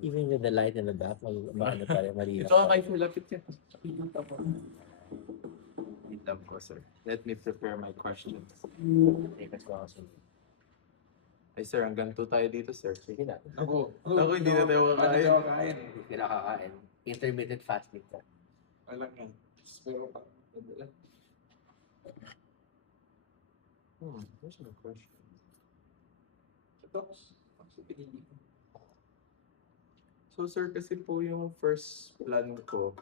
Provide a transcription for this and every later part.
Even with the light in the back, maano pa rin, malinaw Ito pa. kay Fulapit yan. Wait lang po, sir. Let me prepare my questions. Take us also. Ay, sir, hanggang 2 tayo dito, sir. Sige na. Ako, hindi na tayo kakain. Hindi ka nakakain. Intermittent fasting ka. Walang yan. Pero, there's no question. So, sir, kasi po yung first plan ko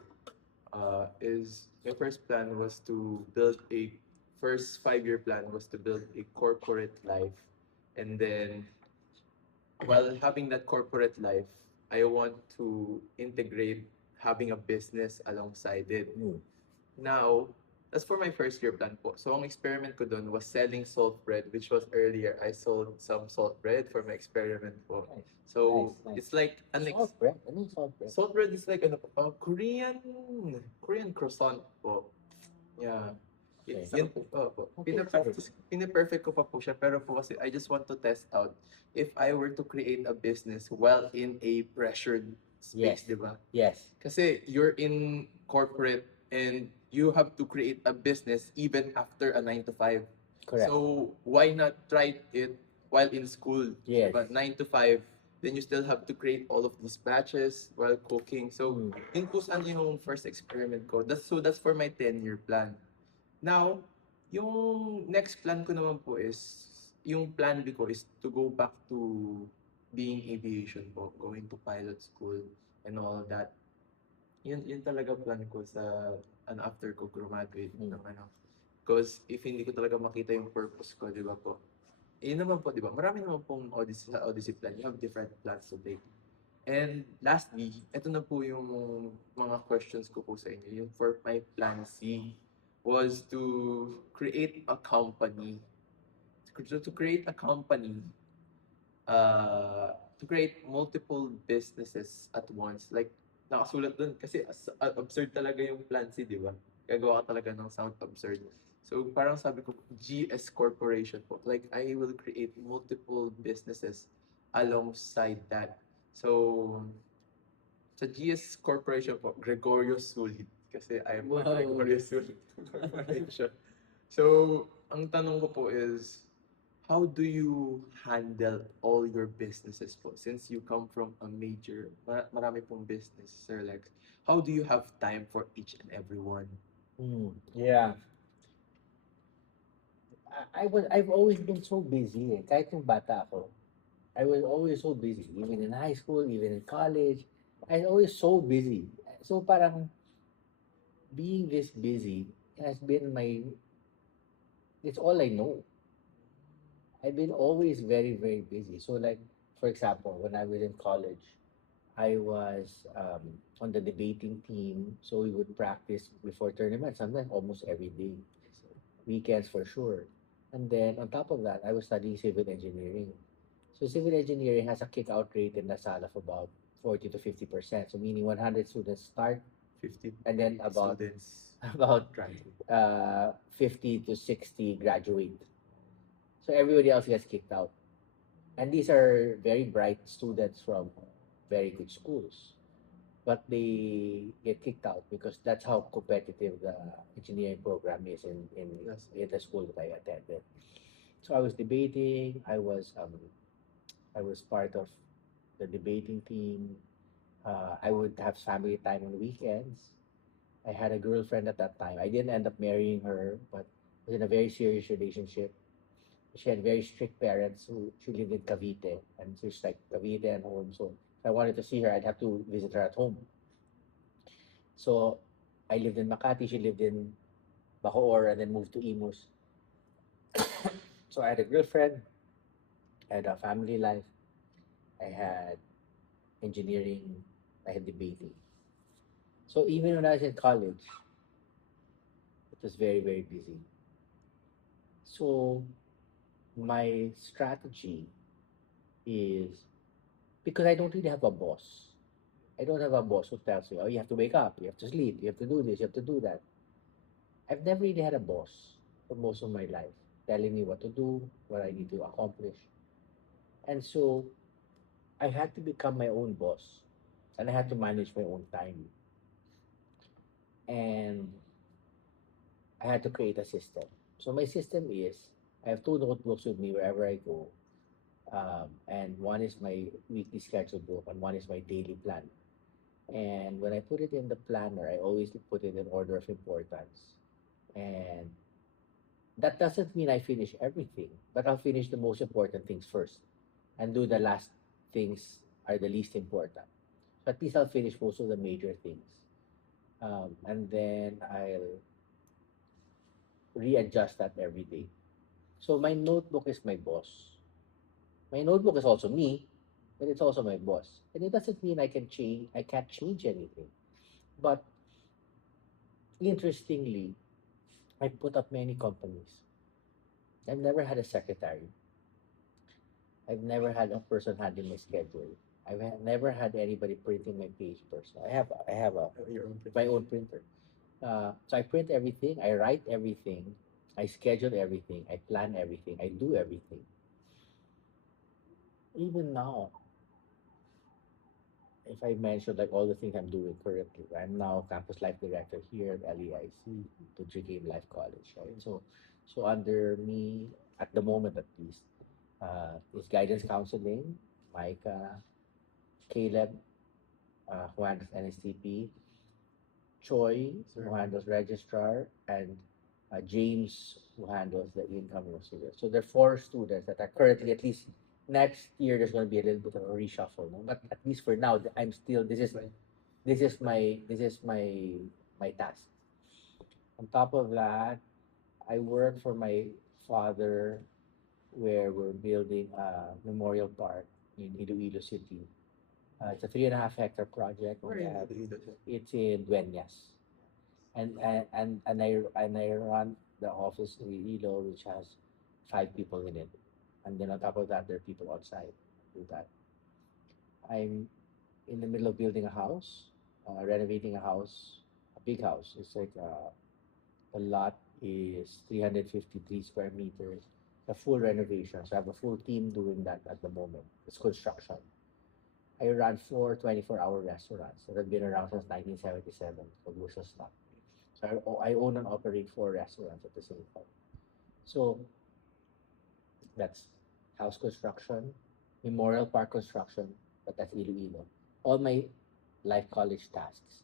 my first plan was to build a first 5-year plan was to build a corporate life. And then while having that corporate life, I want to integrate having a business alongside it. Now, that's for my first year plan po. So, ang experiment ko dun was selling salt bread, which was earlier. I sold some salt bread for my experiment po. Nice. So, Nice. it's like Salt bread? Ano yung salt bread? salt bread is like Korean croissant po. Yeah. Okay. Yun po. Okay, Pina-perfect ko pa po siya, pero po kasi I just want to test out if I were to create a business while in a pressured space, Yes. di ba? Yes. Kasi you're in corporate and you have to create a business even after a 9 to 5. Correct. So why not try it while in school? Yes. Diba? 9 to 5, then you still have to create all of these batches while cooking. So yun po saan yung first experiment ko. That's for my 10-year plan. Now, yung next plan ko naman po is, yung plan B ko is to go back to being aviation po, going to pilot school and all that. Yun talaga plan ko sa after ko graduate ng Because if hindi ko talaga makita yung purpose ko, di ba po? Yun naman po, di ba? Marami naman pong odyssey plan. You have different plans to take. And lastly, ito na po yung mga questions ko po sa inyo. Yung for my plan C was to create a company. To create a company, to create multiple businesses at once. Like, nakasulat dun kasi absurd talaga yung plan C, di ba? Gagawa ka talaga ng sound absurd. So, parang sabi ko, GS Corporation po. Like, I will create multiple businesses alongside that. So, sa GS Corporation po, Gregorio Sulit. Kasi I am a Gregorio Sulit Corporation. So, ang tanong ko po is, how do you handle all your businesses po? Since you come from a major, marami pong business, Sir Lex. How do you have time for each and every one? Yeah. I've always been so busy eh. Kahit yung bata ako, I was always so busy. Even in high school, even in college, I was always so busy. So parang being this busy has been it's all I know. I've been always very, very busy. So like, for example, when I was in college, I was on the debating team. So we would practice before tournaments, sometimes almost every day. Weekends for sure. And then on top of that, I was studying civil engineering. So civil engineering has a kick-out rate in LaSalle of about 40 to 50%. So meaning 100 students start, 50 and then about students about graduate. 50 to 60 graduate. So everybody else gets kicked out. And these are very bright students from very good schools. But they get kicked out because that's how competitive the engineering program is in the school that I attended. So I was debating. I was part of the debating team. I would have family time on weekends. I had a girlfriend at that time. I didn't end up marrying her, but was in a very serious relationship. She had very strict parents who she lived in Cavite, and so she's like Cavite and home. So if I wanted to see her, I'd have to visit her at home. So I lived in Makati. She lived in Bacoor, and then moved to Imus. So I had a girlfriend. I had a family life. I had engineering. I had debating. So even when I was in college, it was very, very busy. So my strategy is because I don't really have a boss. I don't have a boss who tells you, oh, you have to wake up, you have to sleep, you have to do this, you have to do that. I've never really had a boss for most of my life telling me what to do, what I need to accomplish. And so I had to become my own boss. and I had to manage my own time. And I had to create a system. So my system is I have two notebooks with me wherever I go, and one is my weekly schedule book, and one is my daily plan. And when I put it in the planner, I always put it in order of importance. And that doesn't mean I finish everything, but I'll finish the most important things first and do the last things are the least important. So at least I'll finish most of the major things. And then I'll readjust that every day. So my notebook is my boss. My notebook is also me, but it's also my boss. And it doesn't mean I can't change anything. But interestingly, I put up many companies. I've never had a secretary. I've never had a person handling my schedule. Never had anybody printing my page person. I have Your own my own printer. So I print everything, I write everything, I schedule everything, I plan everything, I do everything. Even now, if I mention like all the things I'm doing currently, I'm now campus life director here at LEIC, to Game Life College, right? So under me, at the moment at least, is guidance counseling, Micah, Caleb, who handles NSTP, Choi, who handles registrar, and James, who handles the incoming of students. So there are four students that are currently, at least next year, there's going to be a little bit of a reshuffle. No? But at least for now, I'm still. This is my task. On top of that, I work for my father, where we're building a memorial park in Iloilo City. It's a 3.5 hectare project. Where in Iloilo? It's in Dueñas. And I run the office in Iloilo, which has 5 people in it. And then on top of that, there are people outside do that. I'm in the middle of building a house, renovating a house, a big house. It's like the lot is 353 square meters, a full renovation. So I have a full team doing that at the moment. It's construction. I run 4 24-hour restaurants that have been around since 1977. So those are stuff. So I own and operate 4 restaurants at the same time. So that's house construction, memorial park construction, but that's Iloilo. All my life college tasks,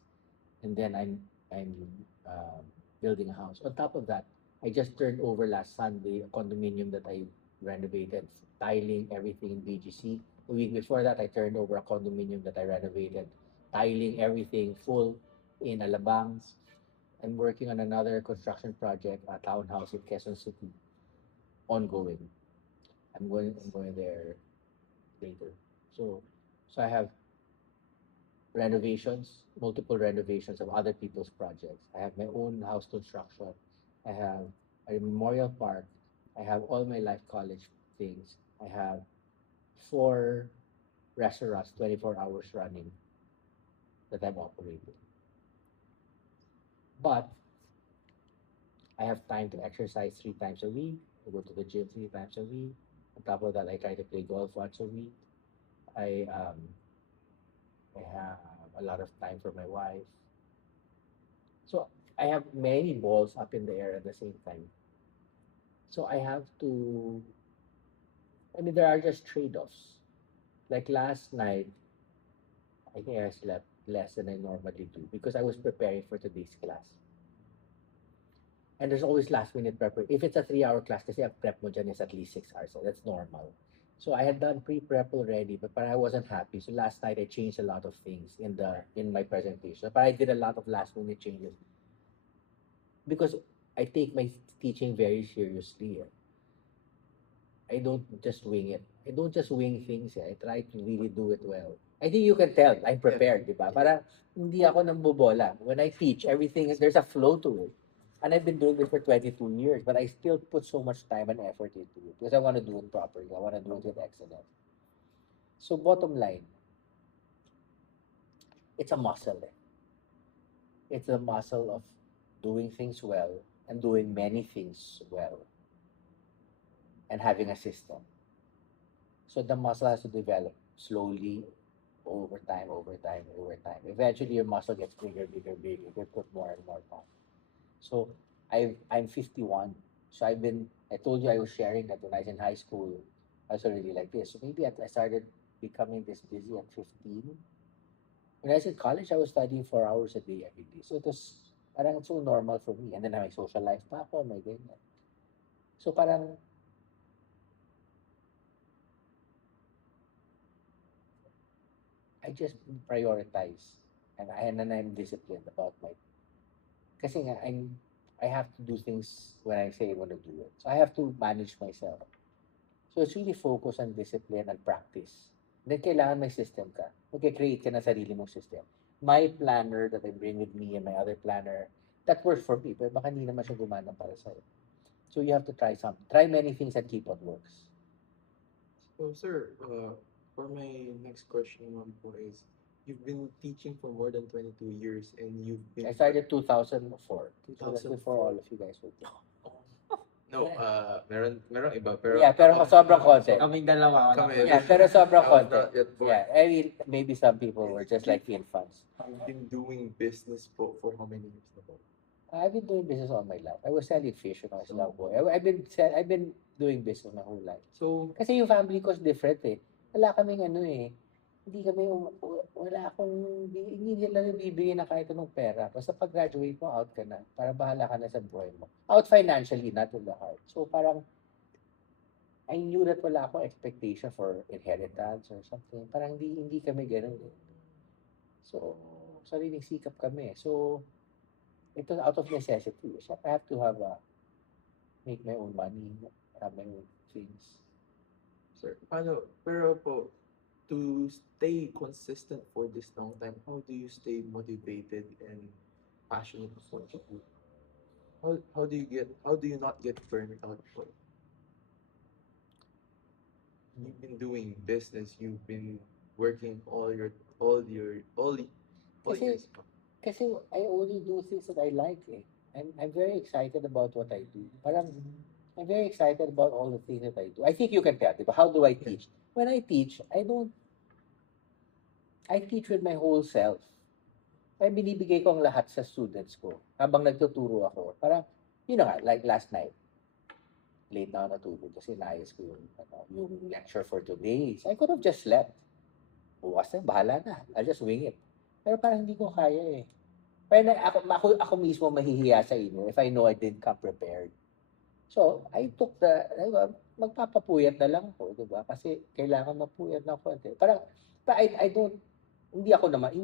and then I'm um, building a house. On top of that, I just turned over last Sunday a condominium that I renovated, tiling everything in BGC. The week before that, I turned over a condominium that I renovated, tiling everything full in Alabang. I'm working on another construction project, a townhouse in Quezon City, ongoing. I'm going there later. So so I have renovations, multiple renovations of other people's projects. I have my own house construction. I have a memorial park. I have all my life college things. I have 4 restaurants, 24 hours running, that I'm operating. But I have time to exercise 3 times a week. I go to the gym 3 times a week. On top of that, I try to play golf once a week. I um I have a lot of time for my wife. So I have many balls up in the air at the same time. So I have to. I mean, there are just trade-offs. Like last night, I think I slept less than I normally do because I was preparing for today's class. And there's always last minute preparation. If it's a 3 hour class, kasi ang prep mo dyan is at least 6 hours. So that's normal. So I had done pre-prep already, but I wasn't happy. So last night I changed a lot of things in my presentation. But I did a lot of last minute changes because I take my teaching very seriously. I don't just wing it. I don't just wing things. I try to really do it well. I think you can tell I'm prepared, di ba? Para hindi ako nambobola. When I teach, everything, there's a flow to it. And I've been doing this for 22 years, but I still put so much time and effort into it because I want to do it properly. I want to do it with excellence. So bottom line, it's a muscle. It's a muscle of doing things well and doing many things well and having a system. So the muscle has to develop slowly, over time, over time, over time. Eventually, your muscle gets bigger, bigger, bigger. You put more and more time. So I'm 51. So I told you I was sharing that when I was in high school, I was already like this. So maybe I started becoming this busy at 15. When I was in college, I was studying 4 hours a day every day. So it was parang so normal for me. And then may social life pa ako, may ganyan. So parang I just prioritize and I'm disciplined about my kasi nga I have to do things when I say I want to do it. So I have to manage myself. So it's really focus on discipline and practice. Then kailangan may system ka. Magka-create ka ng sarili mong system. My planner that I bring with me and my other planner, that works for me. Pero baka hindi naman siya gumana para sa'yo. So you have to try some. Try many things and keep what works. So, sir, for my next question naman po is, you've been teaching for more than 22 years and you've been... I started 2004. So that's 2004. before all of you guys were there. No, meron iba, pero... Yeah, pero sobrang konti. Kaming dalawa. Kami. Yeah, pero sobrang I was konti. not yet born. Yeah, I mean, maybe some people were just like infants. You've been doing business po for how many years na po? I've been doing business all my life. I was selling fish when I was a young boy. I've been doing business my whole life. So, Kasi yung family ko is different eh. Wala kaming ano eh. Hindi kami, wala akong, hindi nila bibigyan na kahit anong pera. Basta pag-graduate mo, out ka na. Para bahala ka na sa buhay mo. Out financially, not in the heart. So parang, I knew that wala akong expectation for inheritance or something. Parang hindi kami ganun eh. So, sariling sikap kami. So, it was out of necessity. So, I have to have make my own money, have my own things. sir, pero po, to stay consistent for this long time, how do you stay motivated and passionate for what you do? How do you not get burned out po? You've been doing business, you've been working all Kasi, years. kasi I only do things that I like eh. I'm very excited about what I do. Parang, I'm very excited about all the things that I do. I think you can tell, diba? How do I teach? When I teach, I teach with my whole self. Ay binibigay ko ang lahat sa students ko habang nagtuturo ako. Parang, yun na nga, like last night, late na ako natulog kasi naayos ko yung lecture for today. So I could have just slept. Bukas na, bahala na. I'll just wing it. Pero parang hindi ko kaya eh. Pero ako mismo mahihiya sa inyo if I know I didn't come prepared. So, I took magpapapuyat na lang ako, di ba? Kasi kailangan mapuyat na konti. Parang, I don't, hindi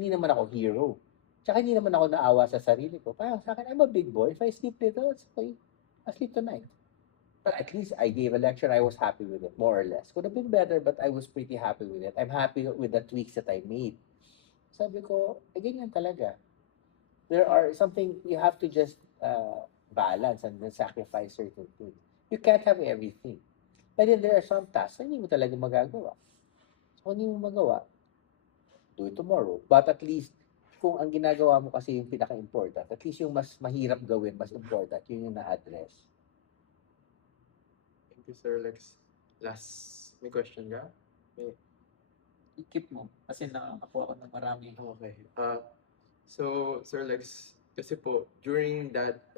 naman ako hero. Tsaka hindi naman ako naawa sa sarili ko. Parang sa akin, I'm a big boy. If I sleep little, it's okay. I'll sleep tonight. But at least I gave a lecture. I was happy with it, more or less. Could have been better, but I was pretty happy with it. I'm happy with the tweaks that I made. Sabi ko, ganyan talaga. There are something, you have to just balance and then sacrifice certain things. You can't have everything. But then there are some tasks na hindi mo talaga magagawa. So, kung hindi mo magawa, do it tomorrow. But at least, kung ang ginagawa mo kasi yung pinaka-important, at least yung mas mahirap gawin, mas important, yun yung na-address. Thank you, Sir Lex. Last, may question ka? I-keep mo. Kasi nakakakuha ko ng marami. Okay. So, Sir Lex, kasi po, during that,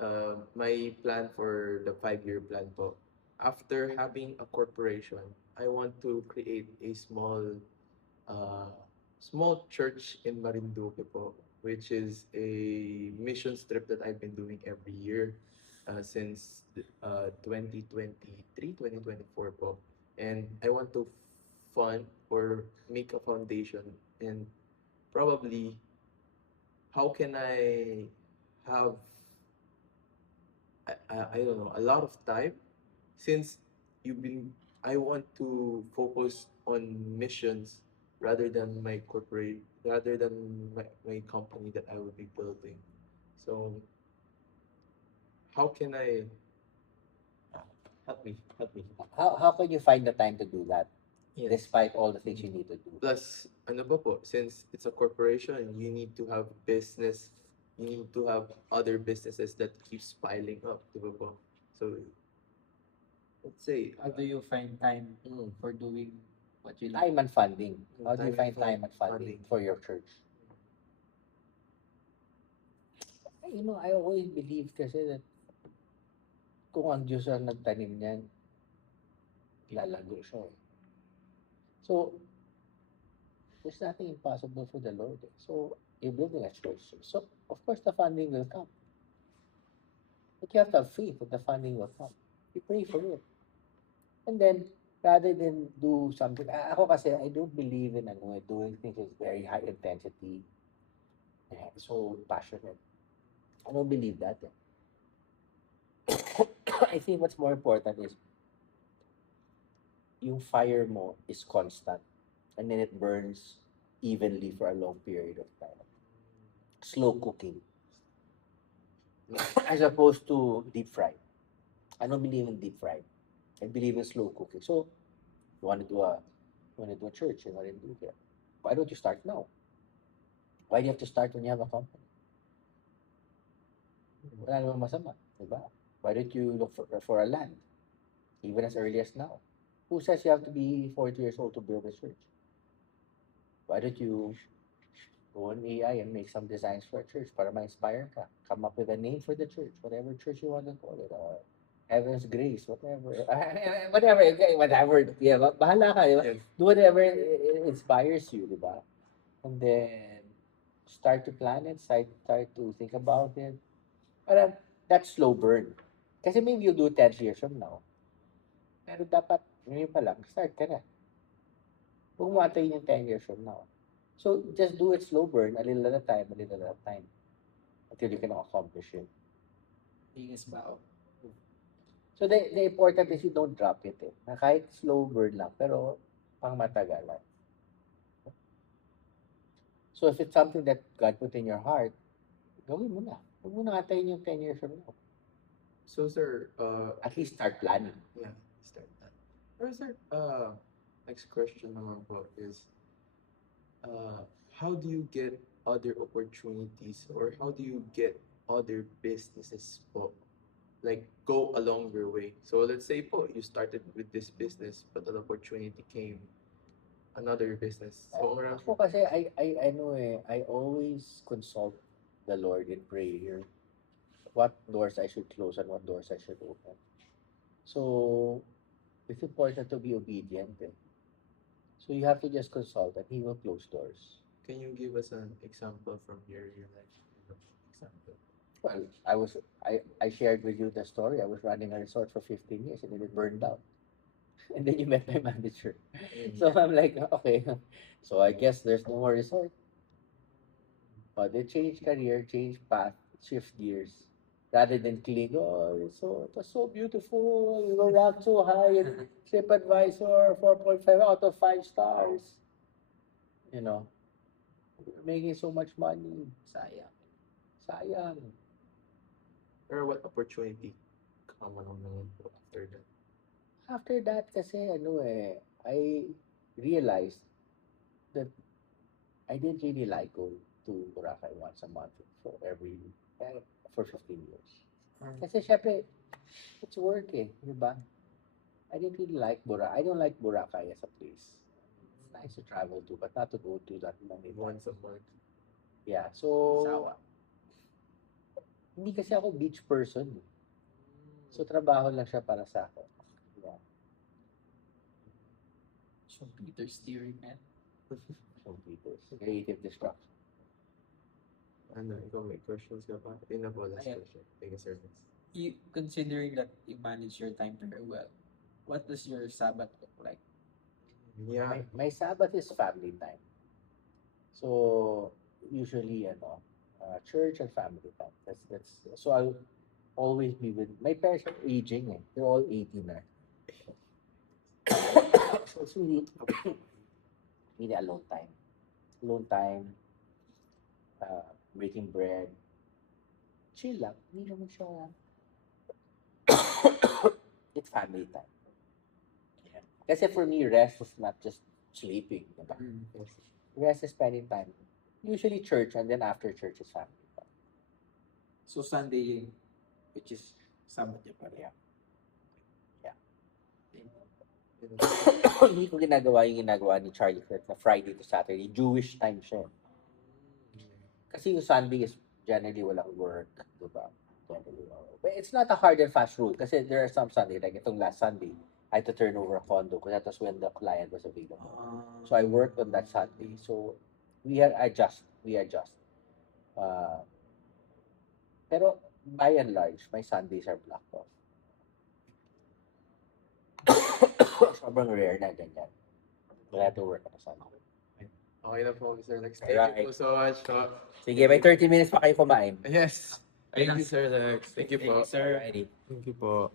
my plan for the 5-year plan po, after having a corporation, I want to create a small church in Marinduque po, which is a mission trip that I've been doing every year since 2023, 2024 po. And I want to fund or make a foundation and probably how can I have I don't know a lot of time since I want to focus on missions rather than my company that I will be building. So how can I help me? How can you find the time to do that? Yes. Despite all the things you need to do. Plus, ano ba po, since it's a corporation, you need to have business, you need to have other businesses that keeps piling up, di ba po? So, let's say, How do you find time mm, for doing what you like. Time and funding. How do you Time and find time and funding funding. for your church? I always believe kasi that kung ang Diyos ang nagtanim niyan, lalago siya. So, there's nothing impossible for the Lord. So, you're building a church. So, of course, the funding will come. But you have to have faith that the funding will come. You pray for it. And then, rather than do something, ako kasi, I don't believe in doing things with very high intensity, so passionate. I don't believe that. I think what's more important is yung fire mo is constant and then it burns evenly for a long period of time. Slow cooking. As opposed to deep fried. I don't believe in deep fried. I believe in slow cooking. So, you want to do a church, you want to do it. Why don't you start now? Why do you have to start when you have a company? Wala namang masama, diba? Why don't you look for a land, even as early as now? Who says you have to be 40 years old to build a church? Why don't you go on AI and make some designs for a church para ma-inspire ka? Come up with a name for the church, whatever church you want to call it. Heaven's Grace, whatever. Whatever. Yeah, bahala ka, di ba? Yes. Do whatever inspires you, di ba? And then, start to plan it, start to think about it. Parang, that's slow burn. Kasi maybe you'll do 10 years from now. Pero dapat, ngayon pa lang, start ka na. Huwag mo antayin yung 10 years from now. So, just do it slow burn, a little at a time, until you can accomplish it. Biggest bao. So, the important is you don't drop it. Na kahit slow burn lang, pero pang matagalan. So, if it's something that God put in your heart, gawin mo na. Huwag mo na antayin yung 10 years from now. So, sir, At least start planning. yeah, start that. Or sir, next question naman po is, how do you get other opportunities or how do you get other businesses po? Like, go along your way. So, let's say po, you started with this business, but an opportunity came, another business. So, Ako kasi, I always consult the Lord in prayer. What doors I should close and what doors I should open. So, it's important to be obedient. So, you have to just consult and He will close doors. can you give us an example from your life? Example. Well, I shared with you the story. I was running a resort for 15 years and then it burned down. And then you met my manager. So I'm like, okay. So I guess there's no more resort. But they change career, change path, shift gears. Rather than cling, it was so beautiful. We were ranked so high in TripAdvisor, 4.5 out of 5 stars. You know, we're making so much money. Sayang. Sayang. Or what opportunity come along naman po after that? After that kasi I realized that I didn't really like going to Boracay once a month for 15 years. Kasi syempre, it's work di ba? I didn't really like Boracay. I don't like Boracay as a place. It's nice to travel to, but not to go to that many Once a month. Yeah, so, Sawa. hindi kasi ako beach person. So, trabaho lang siya para sa akin. Yeah. So Peter steering, man. So, people, creative destruction. Ano, ikaw may questions ka pa? Yun na po, last Ayan. question. Thank you, sir. You considering that you manage your time very well, what does your Sabbath look like? Yeah. My Sabbath is family time. So, usually, church and family time. That's so I'll always be with my parents are aging. They're all 80 na. So it's really really alone time. Alone time, breaking bread. Chill lang. Hindi naman siya. It's family time. Yeah. Kasi for me, rest is not just sleeping. Diba? Yes. Rest is spending time. Usually church and then after church is family time. So Sunday, which is Sabbath niya pa rin. Yeah. Yeah. Hindi ko ginagawa yung ginagawa ni Charlie Kirk na Friday to Saturday. Jewish time siya. Kasi yung Sunday is generally walang work, di ba? Generally, but it's not a hard and fast rule kasi there are some Sunday, like itong last Sunday, I had to turn over a condo because that was when the client was available. So I worked on that Sunday. So we adjust. Pero by and large, my Sundays are blocked off. Sobrang rare na ganyan. Wala to work on a Sunday. Okay na po, Sir Lex. Thank you po Alright. so much. Po. Sige, may 30 minutes pa kayo kumain. Yes. Thank you, Sir Lex. Thank you po. Sir. Alrighty. Thank you po.